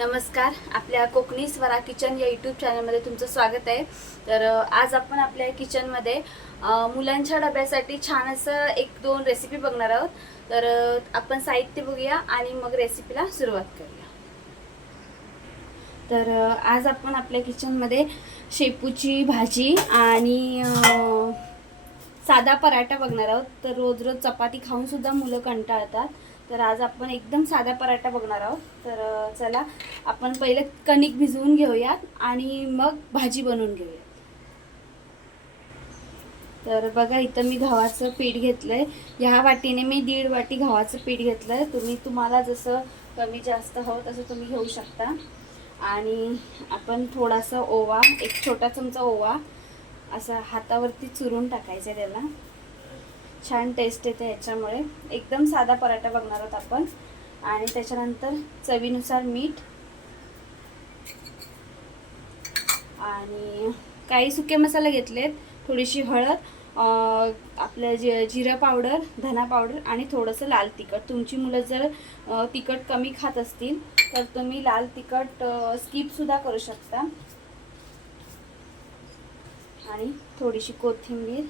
नमस्कार. आपल्या कोकणी स्वरा किचन या यूट्यूब चॅनलमध्ये तुमचं स्वागत आहे. तर आज आपण आपल्या किचनमध्ये मुलांच्या डब्यासाठी छान असं एक दोन रेसिपी बघणार आहोत. तर आपण साहित्य बघूया आणि मग रेसिपीला सुरुवात करूया. तर आज आपण आपल्या किचनमध्ये शेपूची भाजी आणि साधा पराठा बघणार आहोत. तर रोज रोज चपाती खाऊनसुद्धा मुलं कंटाळतात. तर आज आपण एकदम साधा पराठा बघणार आहोत. तर चला आपण पहिले कणिक भिजवून घेऊयात आणि मग भाजी बनवून घेऊयात. तर बघा इथं मी गव्हाचं पीठ घेतलंय. ह्या वाटीने मी दीड वाटी गव्हाचं पीठ घेतलंय. तुम्ही तुम्हाला जसं कमी जास्त हवं तसं तुम्ही घेऊ शकता. आणि आपण थोडासा ओवा एक छोटा चमचा ओवा असा हातावरती चुरून टाकायचं त्याला. छान टेस्ट येते ह्याच्यामुळे. एकदम साधा पराठा बघणार आहोत आपण. आणि त्याच्यानंतर चवीनुसार मीठ. आणि काही सुके मसाले घेतलेत. थोडीशी हळद आपलं जे जिरा पावडर धना पावडर आणि थोडंसं लाल तिखट. तुमची मुलं जर तिखट कमी खात असतील तर तुम्ही लाल तिखट स्किपसुद्धा करू शकता. आणि थोडीशी कोथिंबीर.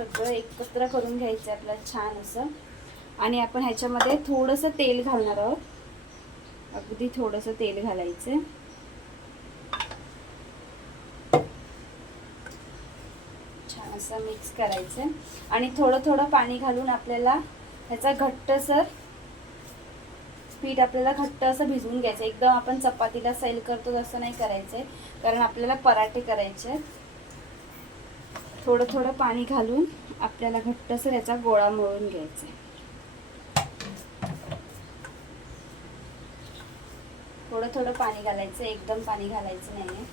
सगळं एकत्र करून घ्यायचं आहे छान असं. आणि आपण ह्याच्यामध्ये थोडंसं तेल घालणार आहोत. अगदी थोडंसं तेल घालायचं. छान असं मिक्स करायचं. आणि थोडं थोडं पाणी घालून आपल्याला ह्याचा घट्टसर पीठ आपल्याला घट्ट असं भिजवून घ्यायचं. एकदम आपण चपातीला सैल करतो तसं नाही करायचंय कारण आपल्याला पराठे करायचे आहेत. थोडं थोडं पाणी घालून आपल्याला घट्टसर याचा गोळा मळून घ्यायचा आहे. थोडं थोडं पाणी घालायचं एकदम पाणी घालायचं नाही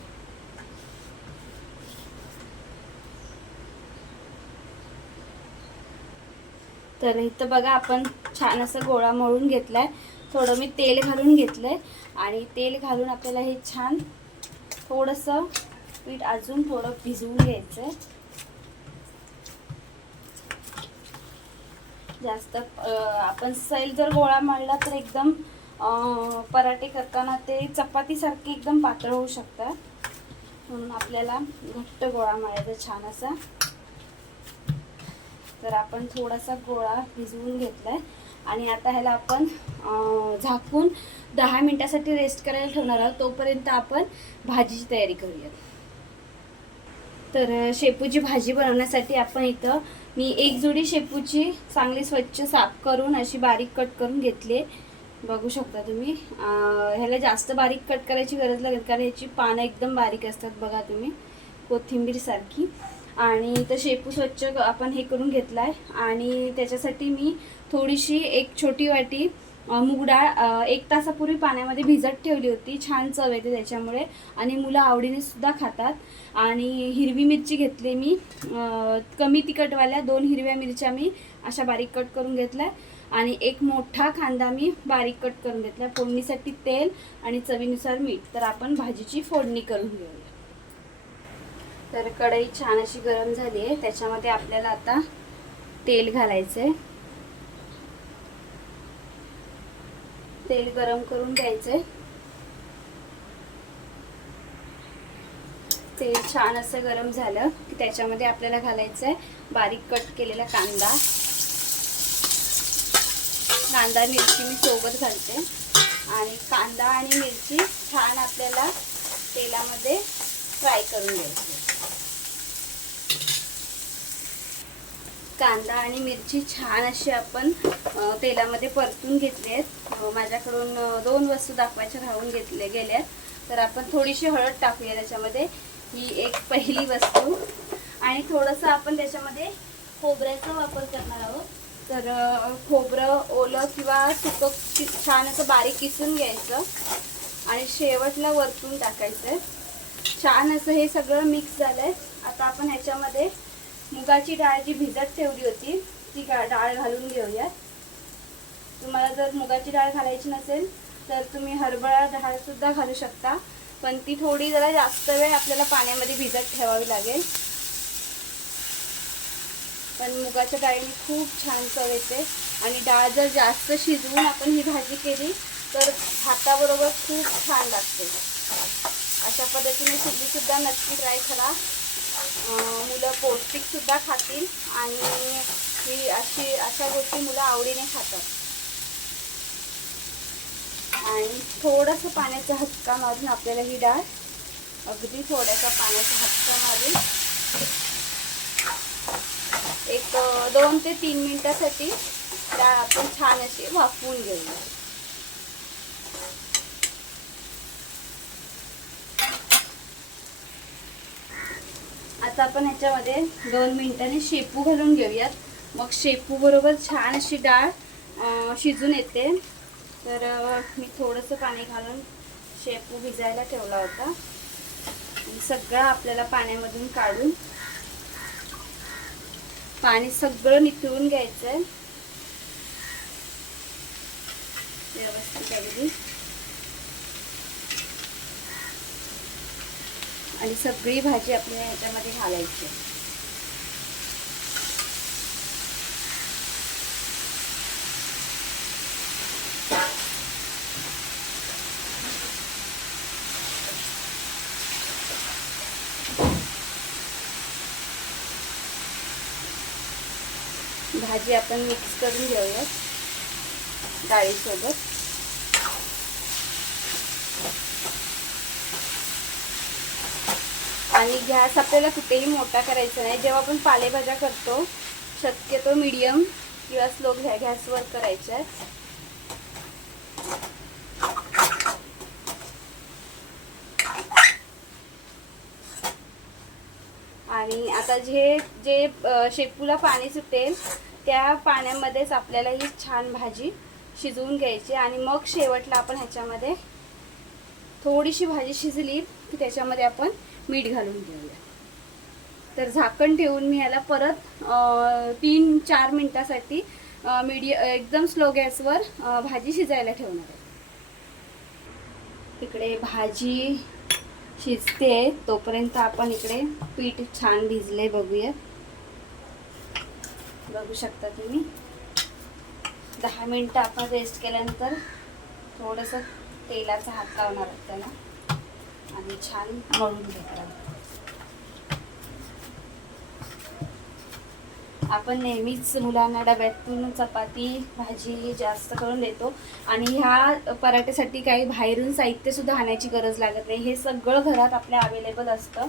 तर इथं बघा आपण छान असं गोळा मळून घेतलाय. थोडं मी तेल घालून घेतलंय आणि तेल घालून आपल्याला हे छान थोडंसं पीठ अजून थोडं भिजवून घ्यायचंय. जास्त आपण सैल जर गोळा मारला तर एकदम पराठे करताना ते चपातीसारखे एकदम पातळ होऊ शकतात. म्हणून आपल्याला घट्ट गोळा मळायचा छान असा. तर आपण थोडासा गोळा भिजवून घेतलाय. आणि आता ह्याला आपण झाकून दहा मिनिटासाठी रेस्ट करायला ठेवणार आहोत. तोपर्यंत आपण भाजीची तयारी करूयात. तर शेपूची भाजी बनवण्यासाठी आपण इथं मी एक जोडी शेपूची चांगली स्वच्छ साफ करून अशी बारीक कट करून घेतली. बघू शकता तुम्ही. ह्याला जास्त बारीक कट करायची गरज लागेल कारण ह्याची पानं एकदम बारीक असतात बघा तुम्ही. कोथिंबीरसारखी आणि तर शेपू स्वच्छ आपण हे करून घेतला आहे आणि त्याच्यासाठी मी थोडीशी एक छोटी वाटी मूग डाळ एक तासापूर्वी पाण्यामध्ये भिजत ठेवली होती. छान चव येते त्याच्यामुळे. आणि मुलं आवडीने सुद्धा खातात. आणि हिरवी मिरची घेतली मी. कमी तिखटवाल्या दोन हिरव्या मिरच्या मी अशा बारीक कट करून घेतल्या. आणि एक मोठा कांदा मी बारीक कट करून घेतला फोडणीसाठी तेल आणि चवीनुसार मीठ. तर आपण भाजीची फोडणी करून घेऊया. तर कढई छान अशी गरम झाली आहे. त्याच्यामध्ये आपल्याला आता तेल घालायचं आहे तेल गरम करून घ्यायचंय. तेल छान असं गरम झालं की त्याच्यामध्ये आपल्याला घालायचं आहे बारीक कट केलेला कांदा. कांदा मिरची मी सोबत घालते. आणि कांदा आणि मिरची छान आपल्याला तेलामध्ये फ्राय करून घ्यायची कांदा आणि मिरची छान अशी आपण तेलामध्ये परतून घेतली आहेत. माझ्याकडून दोन वस्तू दाखवायच्या राहून घेतले गेल्यात तर आपण थोडीशी हळद टाकूया त्याच्यामध्ये. ही एक पहिली वस्तू. आणि थोडंसं आपण त्याच्यामध्ये खोबऱ्याचा वापर करणार आहोत. तर खोबरं ओलं किंवा सुकं छान असं बारीक किसून घ्यायचं. आणि शेवटला वरतून टाकायचं. आहे छान असं हे सगळं मिक्स झालं आहे आता आपण ह्याच्यामध्ये मुगाची डाळ जी भिजत ठेवली होती ती डाळ घालून घेऊयात. तुम्हाला जर मुगाची डाळ घालायची नसेल तर तुम्ही हरभरा डाळ सुद्धा घालू शकता पण ती थोडी जरा जास्त वेळ आपल्याला पाण्यामध्ये भिजत ठेवावी लागेल. पण मुगाच्या डाळीने खूप छान चव येते आणि डाळ जर जास्त शिजवून आपण ही भाजी केली तर भाताबरोबर खूप छान लागते. अशा पद्धतीने तुम्ही सुद्धा नक्की ट्राय करा. मुलं पौष्टिकसुद्धा खातील आणि ही अशी अशा गोष्टी मुलं आवडीने खातात. आणि थोडंसं पाण्याचा हक्का मारून आपल्याला ही डाळ अगदी थोड्यासा पाण्याचा हक्का मारून एक दोन ते तीन मिनटासाठी डाळ आपण छान अशी वाफवून घेऊया. आता आपण ह्याच्यामध्ये दोन मिनिटांनी शेपू घालून घेऊयात. मग शेपू बरोबर छान अशी डाळ शिजून येते. तर मी थोडंसं पाणी घालून शेपू भिजायला ठेवला होता. सगळं आपल्याला पाण्यामधून काढून पाणी सगळं निथळून घ्यायचं आहे व्यवस्थित अगदी आणि सगळी भाजी आपल्याला ह्याच्यामध्ये घालायची आहे. भाजी आपण मिक्स करून घेऊयात डाळीसोबत आणि गॅस आपल्याला कुठेही मोठा करायचा नाही जेव्हा आपण पालेभाज्या करतो शक्यतो मीडियम किंवा स्लो घ्या गॅसवर करायच्या आहेत. आणि आता जे जे शेपूला पाणी सुटेल त्या पाण्यामध्येच आपल्याला ही छान भाजी शिजवून घ्यायची आणि मग शेवटला आपण ह्याच्यामध्ये थोडीशी भाजी शिजली की त्याच्यामध्ये आपण मीठ घालून घेऊया तर झाकण ठेवून मी याला परत तीन चार मिनटासाठी मीडिय एकदम स्लो गॅसवर भाजी शिजायला ठेवणार आहे. इकडे भाजी शिजते तोपर्यंत आपण इकडे पीठ छान भिजले बघूया. बघू शकता तुम्ही. दहा मिनटं आपण रेस्ट केल्यानंतर थोडंसं तेलाचा हात लावणार आहोत त्याला. आणि छान मळून घेतात आपण नेहमीच मुलांना डब्यातून चपाती भाजी जास्त करून देतो. आणि ह्या पराठ्यासाठी काही बाहेरून साहित्य सुद्धा आणायची गरज लागत नाही. हे सगळं घरात आपल्या अवेलेबल असतं.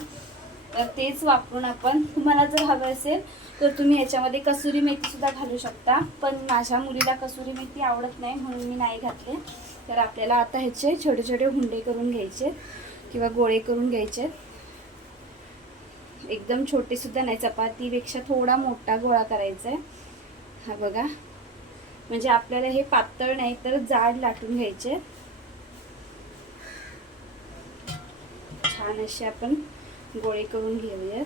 तर तेच वापरून आपण तुम्हाला जर हवं असेल तर तुम्ही याच्यामध्ये कसुरी मेथी सुद्धा घालू शकता. पण माझ्या मुलीला कसुरी मेथी आवडत नाही म्हणून मी नाही घातले. तर आपल्याला आता ह्याचे छोटे छोटे हुंडे करून घ्यायचे. किंवा गोळे करून घ्यायचे. एकदम छोटे सुद्धा नाही चपातीपेक्षा थोडा मोठा गोळा करायचा आहे. हा बघा. म्हणजे आपल्याला हे पातळ नाही तर जाड लाटून घ्यायचे. छान असे आपण गोळे करून घेऊयात.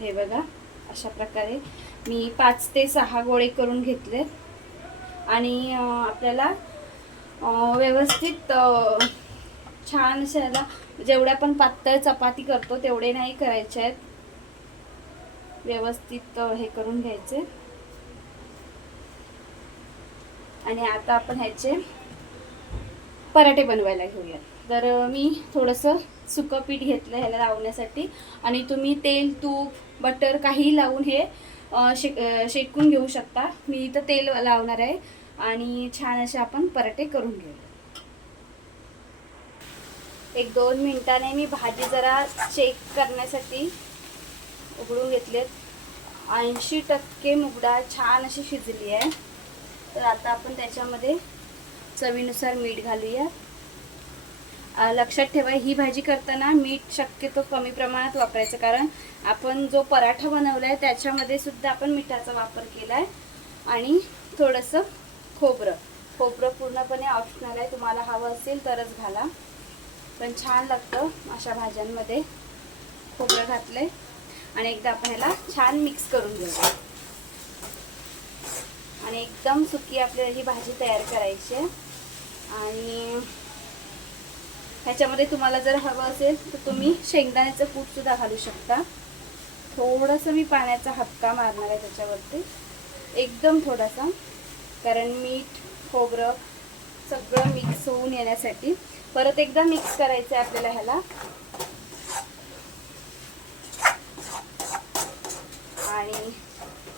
हे बघा अशा प्रकारे मी पाच ते सहा गोळे करून घेतले आणि आपल्याला व्यवस्थित छान असे जेवढ्या आपण पातळ चपाती करतो तेवढे नाही करायचे आहेत. व्यवस्थित हे करून घ्यायचे. आणि आता आपण ह्याचे पराठे बनवायला घेऊयात. तर मी थोडंसं सुकं पीठ घेतलं ह्याला लावण्यासाठी. आणि तुम्ही तेल तूप बटर काही लावून हे शेक शे शेकून घेऊ शकता. मी इथं तेल लावणार आहे. आणि छान असे आपण पराठे करून घेऊया. एक दोन मिनिटाने मी भाजी जरा चेक करण्यासाठी उघडून घेतलेत ऐंशी टक्के मुगडाळ छान अशी शिजली आहे. तर आता आपण त्याच्यामध्ये चवीनुसार मीठ घालूया. लक्षात ठेवा ही भाजी करताना मीठ शक्यतो कमी प्रमाणात वापरायचं कारण आपण जो पराठा बनवला आहे त्याच्यामध्ये सुद्धा आपण मिठाचा वापर केला आहे आणि थोडंसं खोबरं. खोबरं पूर्णपणे ऑप्शनल आहे. तुम्हाला हवं असेल तरच घाला. पण छान लागतं अशा भाज्यांमध्ये. खोबरं घातलंय. आणि एकदा आपण ह्याला छान मिक्स करून घेऊया आणि एकदम सुकी आपल्याला ही भाजी तयार करायची आहे. आणि ह्याच्यामध्ये तुम्हाला जर हवं असेल तर तुम्ही शेंगदाण्याचं कूटसुद्धा घालू शकता. थोडंसं मी पाण्याचा हक्का मारणार आहे त्याच्यावरती. एकदम थोडासा. कारण मीठ खोबरं सगळं मिक्स होऊन येण्यासाठी. परत एकदा मिक्स करायचं आहे आपल्याला ह्याला. आणि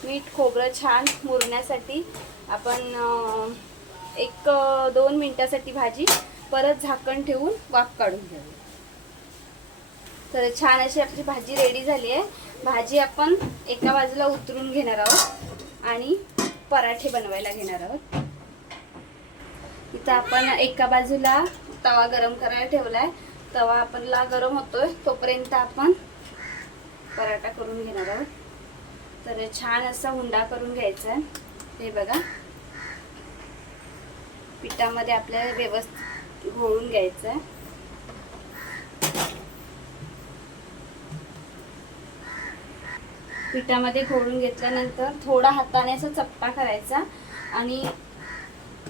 मीठ खोबरं छान मुरण्यासाठी आपण एक दोन मिनिटासाठी भाजी परत झाकण ठेवून वाफ काढून घ्यावी तर छान अशी आपली भाजी रेडी झाली आहे. भाजी आपण एका बाजूला उतरून घेणार आहोत. आणि पराठे बनवायला घेणार आहोत. इथं आपण एका बाजूला तवा गरम करायला ठेवलाय. तवा आपणला गरम होतोय तोपर्यंत आपण पराठा करून घेणार आहोत. तर छान असा हुंडा करून घ्यायचा आहे हे बघा. पिठामध्ये आपल्याला व्यवस्थित घोळून घ्यायचं पिठामध्ये घोळून घेतल्यानंतर थोडा हाताने असा चपटा करायचा आणि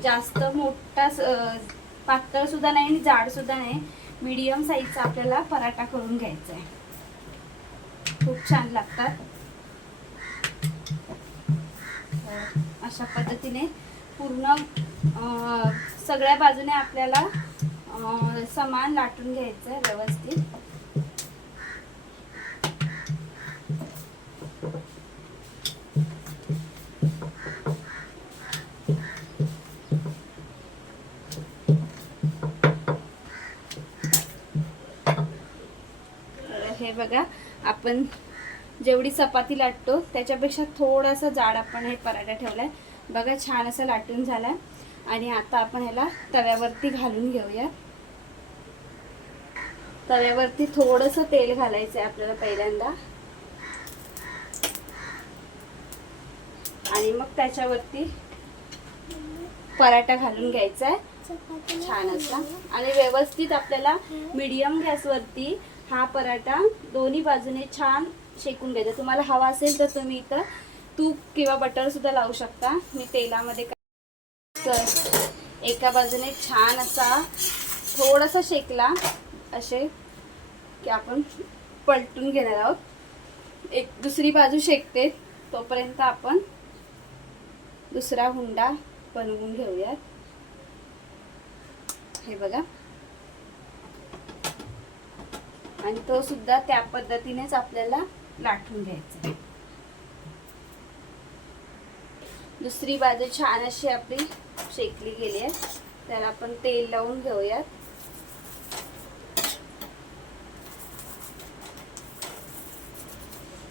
जास्त मोठा स- पातळ सुद्धा नाही आणि जाड सुद्धा नाही. मीडियम साईजचा आपल्याला पराठा करून घ्यायचा आहे. खूप छान लागतात. अशा पद्धतीने पूर्ण सगळ्या बाजूने आपल्याला समान लाटून घ्यायचं आहे व्यवस्थित. हे बघा आपण जेवढी चपाती लाटतो त्याच्यापेक्षा थोडासा जाड आपण हे पराठा ठेवलाय. बघा छान असं लाटून झालाय. आणि आता आपण ह्याला तव्यावरती घालून घेऊया. तव्यावरती थोडंसं तेल घालायचं आहे आपल्याला पहिल्यांदा. आणि मग त्याच्यावरती पराठा घालून घ्यायचा आहे. छान असा. आणि व्यवस्थित आपल्याला मीडियम गॅसवरती हा पराठा दोन्ही बाजूने छान शेकून घ्यायचा. तुम्हाला हवा असेल तर तुम्ही इथं तूप किंवा बटर सुद्धा लावू शकता. मी तेलामध्ये एका बाजूने छान असा थोडासा शेकला असे की आपण पलटून घेणार आहोत. एक दुसरी बाजू शेकते तोपर्यंत आपण दुसरा हुंडा बनवून घेऊयात. हे बघा. आणि तो सुद्धा त्या पद्धतीनेच आपल्याला लाटून घ्यायचा. दुसरी बाजू छान अशी आपली शेकली गेली आहे. त्याला आपण तेल लावून घेऊयात.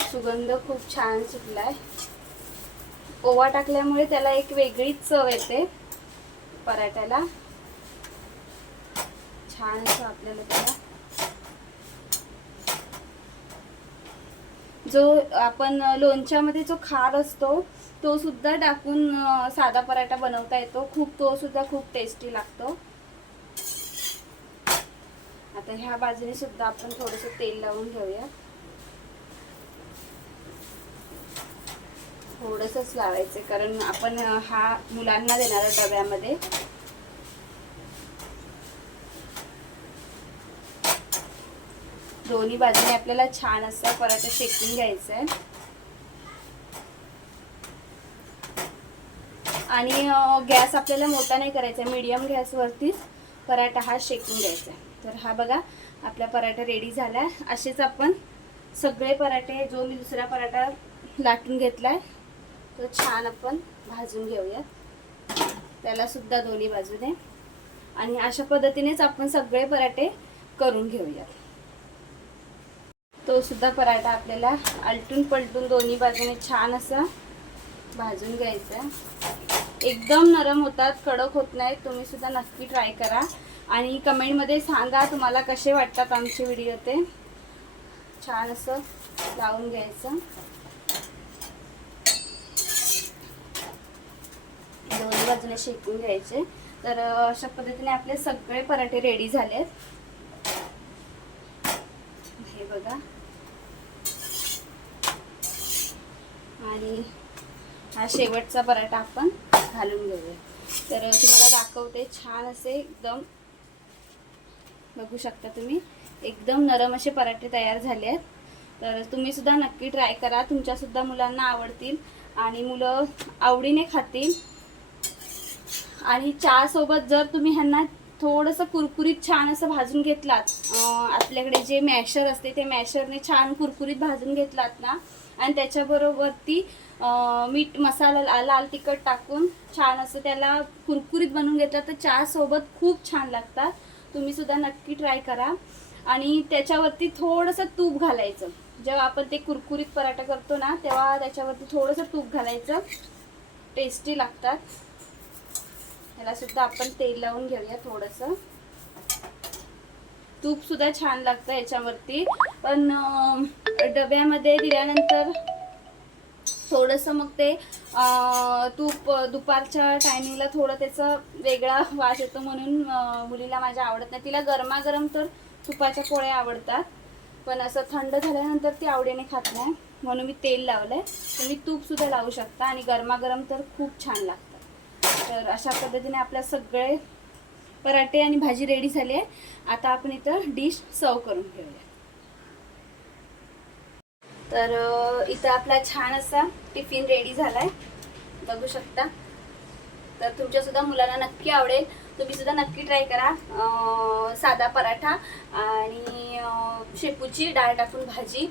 सुगंध खूप छान सुटलाय. ओवा टाकल्यामुळे त्याला एक वेगळीच चव येते. पराठ्याला. छान असं आपल्याला त्याला. जो आपण लोणच्यामध्ये जो खार असतो तो सुद्धा टाकून साधा पराठा बनवता येतो. खूप तो सुद्धा खूप टेस्टी लागतो. आता ह्या बाजूने सुद्धा आपण थोडस तेल लावून घेऊया. थोडंसंच लावायचं कारण आपण हा मुलांना देणार डब्यामध्ये दोन्ही बाजूने आपल्याला छान असं पराठा शेकून घ्यायचा आहे आणि गॅस आपल्याला मोठा नाही करायचा मीडियम गॅसवरतीच पराठा हा शेकून घ्यायचा. आहे तर हा बघा आपला पराठा रेडी झाला आहे असेच आपण सगळे पराठे जो मी दुसरा पराठा लाटून घेतलाय तो छान आपण भाजून घेऊया त्याला सुद्धा दोन्ही बाजूने. आणि अशा पद्धतीनेच आपण सगळे पराठे करून घेऊयात. तो सुद्धा पराठा आपल्याला आलटून पलटून दोन्ही बाजूने छान असा भाजून घ्यायचा एकदम नरम होतात कडक होत नाहीत. तुम्ही सुद्धा नक्की ट्राय करा. आणि कमेंटमध्ये सांगा तुम्हाला कसे वाटतात आमचे व्हिडिओ ते. छान असं लावून घ्यायचं. दोन्ही बाजूने शेकून घ्यायचे. तर अशा पद्धतीने आपले सगळे पराठे रेडी झालेत. हे बघा. आणि हा शेवटचा पराठा आपण घालून घेऊया. तर तुम्हाला दाखवते छान असे एकदम बघू शकता तुम्ही एकदम नरम असे पराठे तयार झाले आहेत. तर तुम्ही सुद्धा नक्की ट्राय करा. तुमच्यासुद्धा मुलांना आवडतील आणि मुलं आवडीने खातील. आणि चहा सोबत जर तुम्ही ह्यांना थोडंसं कुरकुरीत छान असं भाजून घेतलात आपल्याकडे जे मॅशर असते ते मॅशरने छान कुरकुरीत भाजून घेतलात ना आणि त्याच्याबरोबरती मीठ मसाला ला- लाल तिखट टाकून छान असं त्याला कुरकुरीत बनवून घेतलं तर चहासोबत खूप छान लागतात. तुम्ही सुद्धा नक्की ट्राय करा. आणि त्याच्यावरती थोडंसं तूप घालायचं. जेव्हा आपण ते कुरकुरीत पराठा करतो ना तेव्हा त्याच्यावरती थोडंसं तूप घालायचं. टेस्टी लागतात. ह्याला सुद्धा आपण तेल लावून घेऊया थोडंसं. तूप सुद्धा छान लागतं याच्यावरती पण डब्यामध्ये दिल्यानंतर थोडंसं मग ते तूप दुपारच्या टायमिंगला थोडं त्याचा वेगळा वास येतो म्हणून मुलीला माझ्या आवडत नाही. तिला गरमागरम तर तुपाच्या पोळ्या आवडतात. पण असं थंड झाल्यानंतर ती आवडीने खात नाही. म्हणून मी तेल लावलंय. तुम्ही तूप सुद्धा लावू शकता आणि गरमागरम तर खूप छान लागतं. तर अशा पद्धतीने आपल्या सगळे पराठे आणि भाजी रेडी झाली आहे. आता आपण इथं डिश सर्व करून ठेवूया तर इथं आपला छान असा टिफिन रेडी झाला आहे बघू शकता. तर तुमच्यासुद्धा मुलांना नक्की आवडेल. तुम्ही सुद्धा नक्की ट्राय करा. साधा पराठा आणि शेपूची डाळ टाकून भाजी.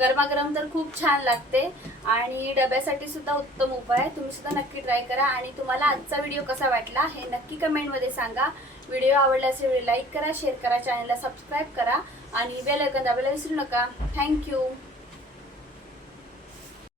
गरमागरम तर खूप छान लागते. आणि डब्यासाठी सुद्धा उत्तम उपाय आहे. तुम्ही सुद्धा नक्की ट्राय करा. आणि तुम्हाला आजचा व्हिडिओ कसा वाटला हे नक्की कमेंटमध्ये सांगा. व्हिडिओ आवडला असेल व्हिडिओ लाईक करा शेअर करा चॅनलला सबस्क्राईब करा. आणि बेल ऐकन दाबायला विसरू नका. थँक्यू